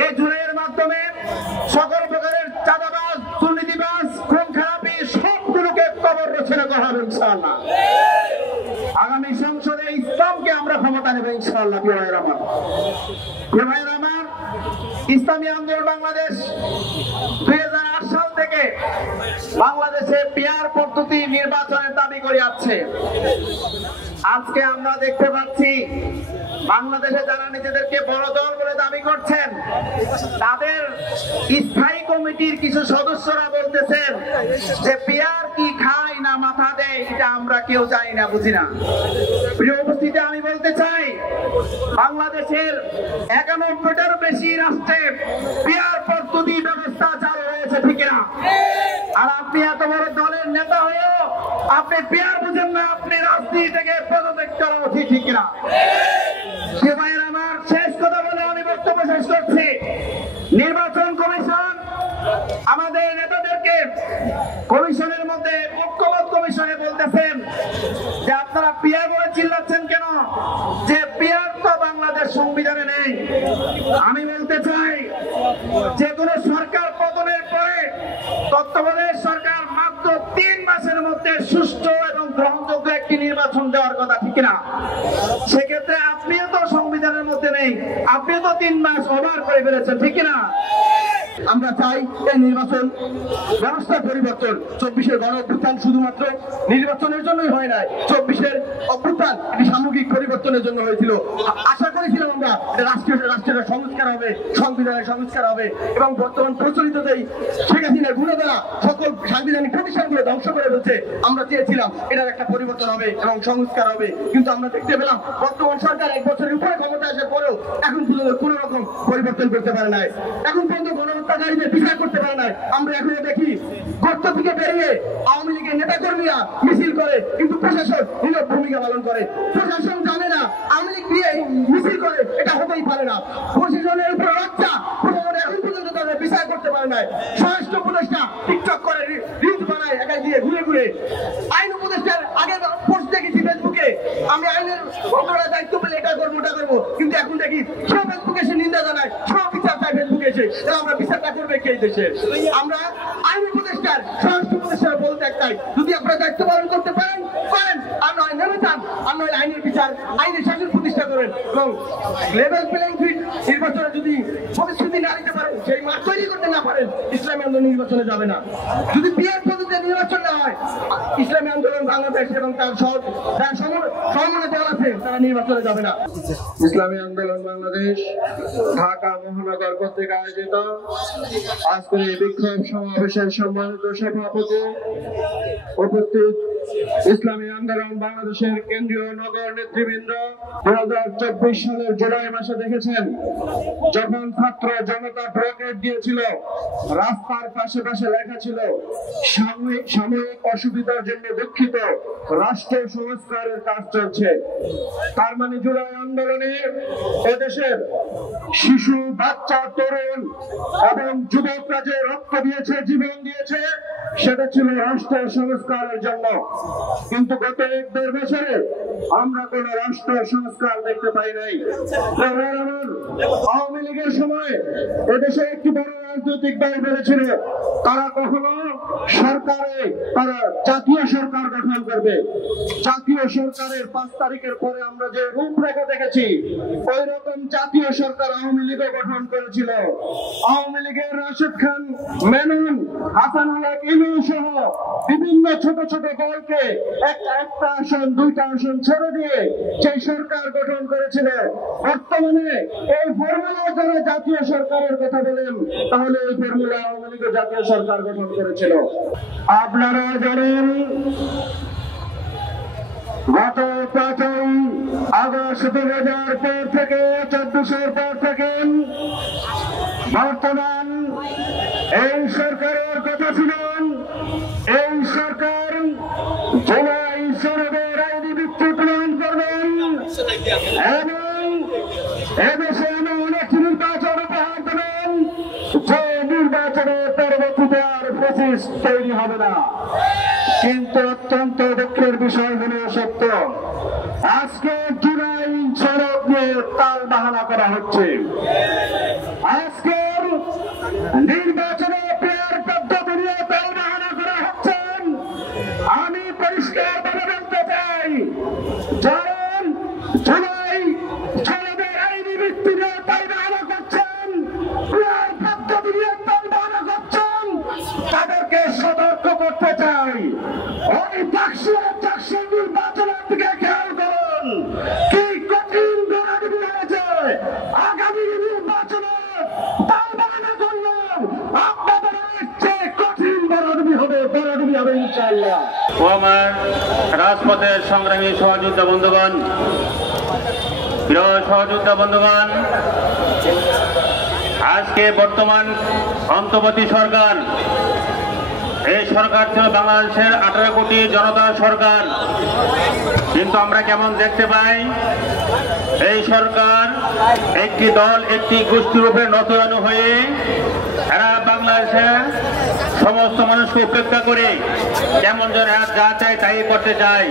এই জুলাইয়ের মাধ্যমে সকল প্রকারের চাঁদাবাজ, দুর্নীতিবাজ, খুন খারাপি সবগুলোকে কবর রচনা করা হবে ইনশাআল্লাহ। আগামী সংসদে ইসলামকে আমরা ক্ষমতা নেব ইনশাআল্লাহ। প্রিয় ভাইয়েরা আমার, ইসলামী আন্দোলন বাংলাদেশ 2008 সাল থেকে বাংলাদেশে পিয়ার পদ্ধতি নির্বাচনের দাবি করে আসছে। আজকে আমরা দেখতে পাচ্ছি বাংলাদেশে যারা নিজেদেরকে বড় দল বলে দাবি করছেন, তাদের স্থায়ী কমিটির কিছু সদস্যরা বলতেছেন যে পিয়ার কি খায় না মাথা দেয় এটা আমরা কেউ জানি না, বুঝি না। প্রিয় উপস্থিতি, আমি বলতে চাই বাংলাদেশের 91টার বেশি রাষ্ট্রে পিয়ার পদ্ধতি ব্যবস্থা চালু হয়েছে, ঠিক না? আর আপনি এত বড় দলের নেতা হয়েও আপনি পিয়ার বুঝেন না, আপনি রাজনীতি থেকে পদত্যাগ করা উচিত, ঠিক না? আমার শেষ কথা বলে আমি বক্তব্য শেষ করছি। নির্বাচন কমিশন আমাদের নেতাদেরকে কমিশনের মধ্যে ঐক্যমত কমিশনে বলতেছেন যে আপনারা পিয়ার বলে চিল্লাচ্ছেন কেন, যে পিয়ার তো বাংলাদেশ সংবিধানে নেই। আমি বলতে চাই যে কোনো সরকার পতনের পরে তত্ত্বাবধায়ক সরকার মাত্র 3 মাসের মধ্যে সুষ্ঠু এবং গ্রহণযোগ্য একটি নির্বাচন দেওয়ার কথা, ঠিক না? সেক্ষেত্রে আপনিও তো সংবিধানের মধ্যে নেই, আপনিও তো 3 মাস ওভার করে ফেলেছেন, ঠিক না? আমরা চাই এই নির্বাচন ব্যবস্থা পরিবর্তন। 24-এর গণ অভ্যুত্থান শুধুমাত্র নির্বাচনের জন্যই হয় নাই, 24-এর অভ্যুত্থান একটি সামগ্রিক পরিবর্তনের জন্য হয়েছিল। আশা করেছিলাম আমরা রাষ্ট্রের সংস্কার হবে, সংবিধানের সংস্কার হবে এবং বর্তমান প্রচলিত যেই শেখ হাসিনার গুণে দ্বারা সকল সাংবিধানিক প্রতিষ্ঠানগুলো ধ্বংস করে দিচ্ছে, আমরা চেয়েছিলাম এটার একটা পরিবর্তন হবে এবং সংস্কার হবে। কিন্তু আমরা দেখতে পেলাম বর্তমান সরকার 1 বছরের উপরে ক্ষমতা আসার পরেও এখন পর্যন্ত কোনো রকম পরিবর্তন করতে পারে নাই। এখন পর্যন্ত গণহত্যাকারীদের বিচার করতে পারে নাই। আমরা এখনো দেখি গর্ত থেকে বেরিয়ে আওয়ামী লীগের নেতা কর্মীরা মিছিল করে, কিন্তু প্রশাসন নীরব ভূমিকা পালন করে। প্রশাসন জানে না আওয়ামী লীগ দিয়ে মিছিল করে, এটা হতেই পারে না। প্রশাসনের উপর বাচ্চা এখন পর্যন্ত তাদের বিচার করতে পারে নাই। স্বরাষ্ট্র উপদেষ্টা টিকটক করে রিলস বানায় একাই দিয়ে ঘুরে ঘুরে। আইন উপদেষ্টার আগে পোস্ট দেখেছি ফেসবুকে, আমি আইনের অন্তরা দায়িত্ব পেলে এটা করবো ওটা করবো, কিন্তু এখন দেখি সব ফেসবুকে এসে নিন্দা জানায়, সব বিচার চায় ফেসবুকে এসে। আমরা বিচারটা করবে কে দেশে? আমরা আইন উপদেষ্টার, স্বরাষ্ট্র উপদেষ্টার বলতে একটাই, যদি আপনারা দায়িত্ব পালন করতে পারেন করেন, আর নয় নেমে যান, আর নয় আইনের বিচার, আইনের শাসন প্রতিষ্ঠা করেন এবং লেভেল প্লেইং ফিল্ড নির্বাচনে যদি প্রতিশ্রুতি না দিতে পারেন, সেই মাঠ তৈরি করতে না পারেন, ইসলামী আন্দোলন নির্বাচনে যাবে না। যদি পিয়ার পদ্ধতিতে নির্বাচন না হয়, ইসলামী আন্দোলন বাংলাদেশ এবং তার সমমনা দল আছে, তারা নির্বাচনে যাবে না। ইসলামী আন্দোলন বাংলাদেশ ঢাকা মহানগর কর্তৃক আয়োজিত আজকের এই বিক্ষোভ সমাবেশের সম্মানিত সভাপতি, উপস্থিত ইসলামী আন্দোলন বাংলাদেশের কেন্দ্রীয় নগর নেতৃবৃন্দ, 2024 সালের জুলাই মাসে দেখেছেন যখন ছাত্র জনতা ব্লকেট দিয়েছিল, রাস্তার পাশে পাশে লেখা ছিল সাময়িক অসুবিধার জন্য দুঃখিত, রাষ্ট্র সংস্কারের কাজ চলছে। তার মানে জুলাই আন্দোলনে এদেশের শিশু, বাচ্চা, তরুণ এবং যুবকরা যে রক্ত দিয়েছে, জীবন দিয়েছে, সেটা ছিল রাষ্ট্র সংস্কারের জন্য। কিন্তু গত 1-1.5 বছরে আমরা কোন রাষ্ট্র সংস্কার দেখতে পাই নাই। আওয়ামী লীগের সময় এদেশে একটি বড় রাজনৈতিক দল বেড়েছিল, তারা কখনো সরকারে তারা জাতীয় সরকার গঠন করবে। জাতীয় সরকারের 5 তারিখের পরে আমরা যে রূপরেখা দেখেছি, ওই রকম জাতীয় সরকার আওয়ামী লীগও গঠন করেছিল। আওয়ামী লীগের রাশেদ খান মেনন, হাসানুল হক ইনু সহ বিভিন্ন ছোট ছোট দলকে একটা আসন, 2টা আসন ছেড়ে দিয়ে সেই সরকার গঠন করেছিল। বর্তমানে এই ফর্মুলা যারা জাতীয় সরকারের কথা বলেন, তাহলে এই ফর্মুলা আওয়ামী লীগ জাতীয় সরকার গঠন করেছিল। আপনারা জানেন গত 5ই আগস্ট 2000 পর থেকে 24-এর পর থেকে বর্তমান এই সরকারের কথা শুনুন। এই সরকার জুলাই সনদের আইনি ভিত্তি প্রণয়ন করবেন এবং এদেশে এমন একটি নির্বাচন উপহার দেবেন যে নির্বাচনের পরবর্তীতে আর ফ্যাসিস তৈরি হবে না। কিন্তু অত্যন্ত দুঃখের বিষয় হল সত্য, আজকে জুলাই সনদ নিয়ে তাল বাহানা করা হচ্ছে। আজকের নির্বাচনে পেয়ার পদ্ধতি নিয়ে তাল বাহানা করা হচ্ছে। আমি পরিষ্কার ভাবে বলতে চাই, যারা জুলাই জনদের আইনি ভিত্তি নিয়ে তাল বাহানা করছেন, পেয়ার পদ্ধতি নিয়ে তাল বাহানা করছেন, তাদেরকে সতর্ক করতে চাই। ওই চাকসুর নির্বাচনের দিকে খেয়াল করুন, কি কঠিন বেড়াবি হয়েছে। আগামী নির্বাচনে তাল বাহানা করলেন, আপনাদের চেয়ে কঠিন বেড়াবি হবে ইনশাআল্লাহ। ও আমার রাজপথের সংগ্রামী সহযোদ্ধা বন্ধুগণ, প্রিয় সহযোদ্ধা বন্ধুগণ, আজকে বর্তমান অন্তর্বর্তী সরকার, এই সরকার ছিল বাংলাদেশের 18 কোটি জনতার সরকার, কিন্তু আমরা কেমন দেখতে পাই, এই সরকার একটি দল একটি গোষ্ঠীর উপরে নতজানু হয়ে এরা বাংলাদেশের সমস্ত মানুষকে উপেক্ষা করে কেমন যেন যা চায় তাই করতে চায়।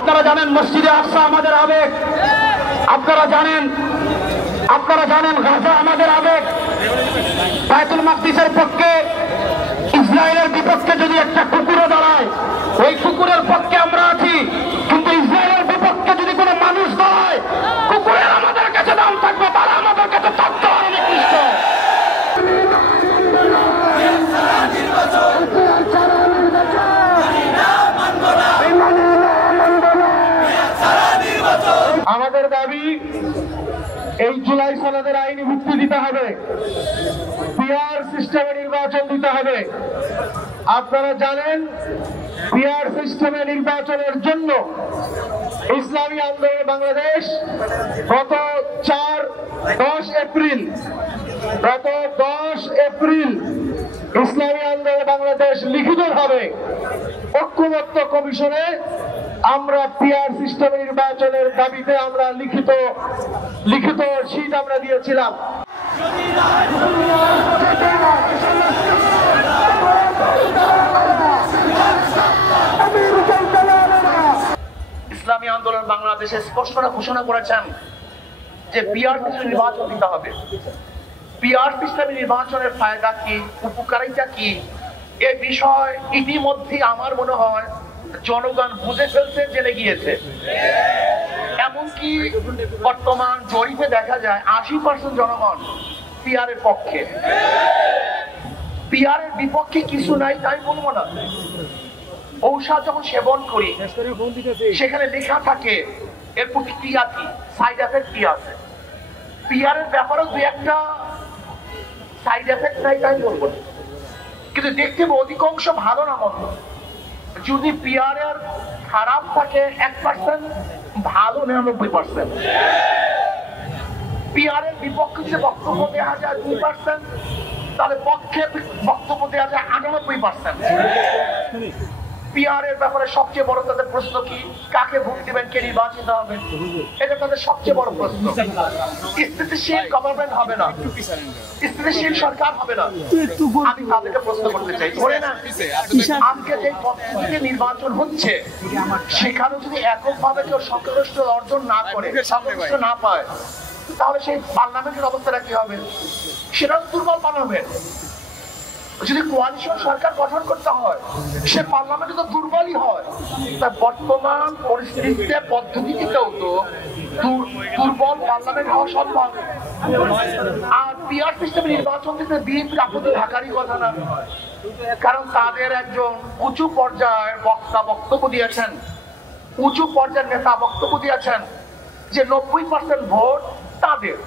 আপনারা জানেন মসজিদে আকসা আমাদের আবেগ, আপনারা জানেন গাজা আমাদের আবেগ। বায়তুল মাকদিসের পক্ষে, ইসরায়েলের বিপক্ষে যদি একটা কুকুরও দাঁড়ায়, ওই কুকুরের পক্ষে আমরা আছি, কিন্তু ইসরায়েলের বিপক্ষে যদি কোনো মানুষ দাঁড়ায়, কুকুরের আমাদের কাছে দাম থাকবে, তারা আমাদের কাছে থাকতে পারে নিকৃষ্ট। আমাদের দাবি, এই জুলাই সনদের আইনি ভিত্তি দিতে হবে, পিআর সিস্টেমে নির্বাচন দিতে হবে। আপনারা জানেন, পিআর সিস্টেমে নির্বাচনের জন্য ইসলামী আন্দোলন বাংলাদেশ গত 10 এপ্রিল ইসলামী আন্দোলন বাংলাদেশ লিখিতভাবে ঐক্যমত্য কমিশনে আমরা পিআর সিস্টেমে নির্বাচনের দাবিতে আমরা লিখিত শীট আমরা দিয়েছিলাম। ইসলামী আন্দোলন বাংলাদেশে স্পষ্ট ঘোষণা করেছেন যে পিআর সিস্টেমে নির্বাচন দিতে হবে। পিআর সিস্টেমে নির্বাচনের ফায়দা কি, উপকারিতা কি, এ বিষয় ইতিমধ্যে আমার মনে হয় জনগণ বুঝে ফেলছে, জেনে গিয়েছে। এমনকি বর্তমান জরিপে দেখা যায় 80% জনগণ পিআর এর পক্ষে। পিআর এর বিপক্ষে কিছু নাই তাই বলবো না। ঔষধ যখন সেবন করি সেখানে লেখা থাকে এর প্রতিক্রিয়া কি, সাইড এফেক্ট কি আছে। পিআর এর ব্যাপারেও দুই একটা সাইড এফেক্ট নাই তাই বলবো না, কিন্তু দেখতে অধিকাংশ ভালো না মন্দ। যদি পিআর এর খারাপ থাকে 1%, ভালো 99%। পিআর এর বিপক্ষে যে বক্তব্য দেওয়া যায় 2%, তাহলে পক্ষে বক্তব্য দেওয়া যায় 98%। পিআর এর ব্যাপারে সবচেয়ে বড় তাদের প্রশ্ন কি, কাকে ভোট দিবেন, কে নির্বাচিত হবে, এটা তাদের সবচেয়ে বড় প্রশ্ন। স্থিতিশীল গভর্নমেন্ট হবে না, স্থিতিশীল সরকার হবে না। আমি তাদেরকে প্রশ্ন করতে চাই, ধরে না আজকে যে পদ্ধতিতে নির্বাচন হচ্ছে সেখানে যদি এককভাবে কেউ সংখ্যাগরিষ্ঠ অর্জন না করে, সংখ্যাগরিষ্ঠ না পায়, তাহলে সেই পার্লামেন্টের অবস্থাটা কি হবে? সেটাও দুর্বল পার্লামেন্ট। যদি কোয়ালিশন সরকার গঠন করতে হয়, সে পার্লামেন্টে তো দুর্বলই হয়। তা বর্তমান পরিস্থিতিতে পদ্ধতিতেও তো দুর্বল পার্লামেন্ট হওয়া সম্ভব। আর পিআর সিস্টেমে নির্বাচন দিতে বিএনপির আপত্তি থাকারই কথা না, কারণ তাদের একজন উঁচু পর্যায়ের বক্তা বক্তব্য দিয়েছেন, উঁচু পর্যায়ের নেতা বক্তব্য দিয়েছেন যে 90% ভোট তাদের।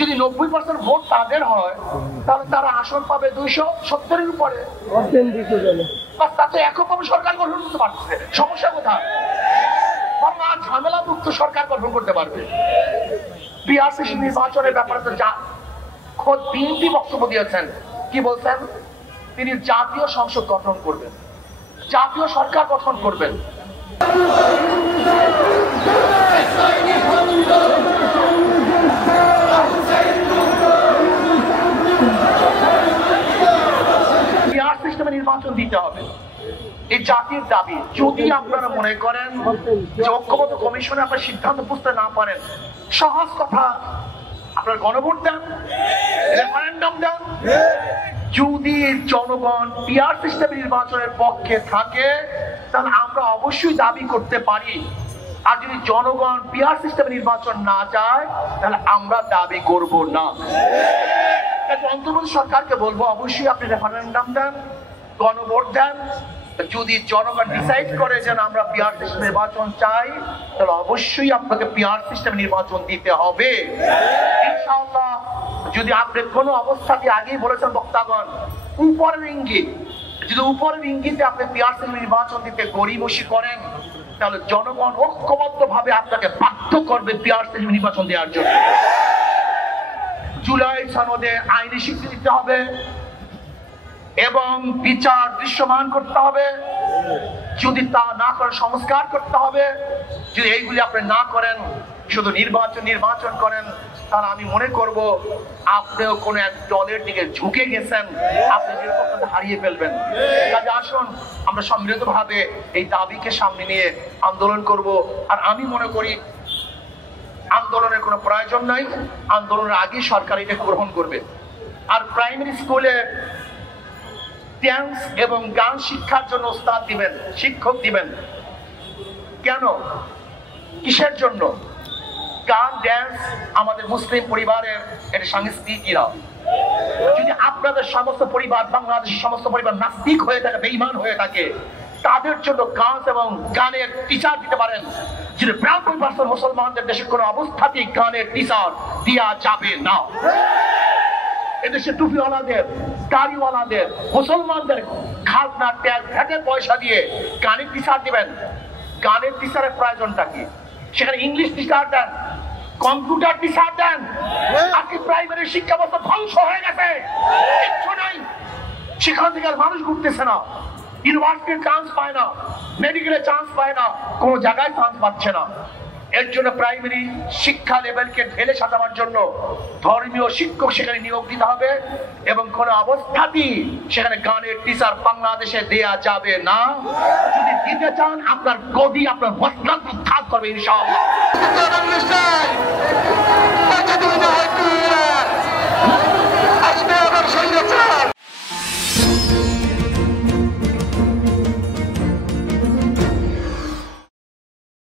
যদি 90% ভোট তাদের হয়, তাহলে তারা আসন পাবে 270-এর উপরে। তাতে এককভাবে সরকার গঠন করতে পারছে, সমস্যা কোথায়? ঝামেলা মুক্ত সরকার গঠন করতে পারবে। পিআর সিস্টেম নির্বাচনের ব্যাপারে তো খোদ বিএনপি বক্তব্য দিয়েছেন, কি বলছেন? তিনি জাতীয় সংসদ গঠন করবেন, জাতীয় সরকার গঠন করবেন। নির্বাচন দিতে হবে, এই জাতির দাবি। যদি আপনারা মনে করেন যে ঐক্যবদ্ধ কমিশনে আপনার সিদ্ধান্ত বুঝতে না পারেন, সহজ কথা, আপনার গণভোট দেন, রেফারেন্ডাম দেন। যদি জনগণ পিআর সিস্টেম নির্বাচনের পক্ষে থাকে তাহলে আমরা অবশ্যই দাবি করতে পারি, আর যদি জনগণ পিআর সিস্টেম নির্বাচন না চায় তাহলে আমরা দাবি করব না। অন্তর্বর্তী সরকারকে বলবো অবশ্যই আপনি রেফারেন্ডাম দেন, গণভোট দেন। যদি জনগণ ডিসাইড করে যে আমরা পিআর সিস্টেম নির্বাচন চাই তাহলে অবশ্যই আপনাকে পিআর সিস্টেম নির্বাচন দিতে হবে ইনশাআল্লাহ। যদি আপনি কোনো অবস্থাতে আগেই বলেছেন বক্তাগণ উপরের ইঙ্গিত, যদি উপরের ইঙ্গিতে আপনি পিআর সিস্টেম নির্বাচন দিতে গড়িমসি করেন তাহলে জনগণ ঐক্যবদ্ধ ভাবে আপনাকে বাধ্য করবে পিআর সিস্টেম নির্বাচন দেওয়ার জন্য। জুলাই সনদে আইনি স্বীকৃতি দিতে হবে এবং বিচার দৃশ্যমান করতে হবে। যদি তা না করে সংস্কার করতে হবে। যদি এইগুলি আপনি না করেন, শুধু নির্বাচন করেন, তাহলে আমি মনে করব আপনিও কোনো এক দলের দিকে ঝুঁকে গেছেন, আপনি নিরপেক্ষতা হারিয়ে ফেলবেন। কাজে আসুন আমরা সম্মিলিতভাবে এই দাবিকে সামনে নিয়ে আন্দোলন করব। আর আমি মনে করি আন্দোলনের কোনো প্রয়োজন নাই, আন্দোলনের আগে সরকার এটা গ্রহণ করবে। আর প্রাইমারি স্কুলে ড্যান্স এবং গান শিক্ষার জন্য ওস্তাদ দিবেন, শিক্ষক দিবেন। কেন, কিসের জন্য? গান ড্যান্স আমাদের মুসলিম পরিবারের এটা সংস্কৃতিরা। যদি আপনাদের সমস্ত পরিবার, বাংলাদেশের সমস্ত পরিবার নাস্তিক হয়ে থাকে, বেঈমান হয়ে থাকে, তাদের জন্য গান এবং গানের টিচার দিতে পারেন। যদি 92% মুসলমানদের দেশে কোনো অবস্থাতেই গানের টিচার দেওয়া যাবে না। এদেশে টুপিওয়ালাদের, দাড়িওয়ালাদের, মুসলমানদের খাজনা ট্যাক্স ভ্যাটের পয়সা দিয়ে গানের টিচার দিবেন। গানের টিচারের প্রয়োজনটা কি? সেখানে ইংলিশ টিচার দেন, কম্পিউটার টিচার দেন। আজকে প্রাইমারি শিক্ষা ব্যবস্থা ধ্বংস হয়ে গেছে, কিচ্ছু নাই। সেখান থেকে আর মানুষ ঘুরতেছে না, ইউনিভার্সিটির চান্স পায় না, মেডিকেলের চান্স পায় না, কোনো জায়গায় চান্স পাচ্ছে না। এর জন্য প্রাইমারি শিক্ষা লেভেলকে ঢেলে সাজাবার জন্য ধর্মীয় শিক্ষক সেখানে নিয়োগ দিতে হবে এবং কোনো অবস্থাতেই সেখানে গানের টিচার বাংলাদেশে দেয়া যাবে না। যদি দিতে চান আপনার গদি, আপনার বস্ত্রান্ত উদ্ধার করবে ইনশাআল্লাহ।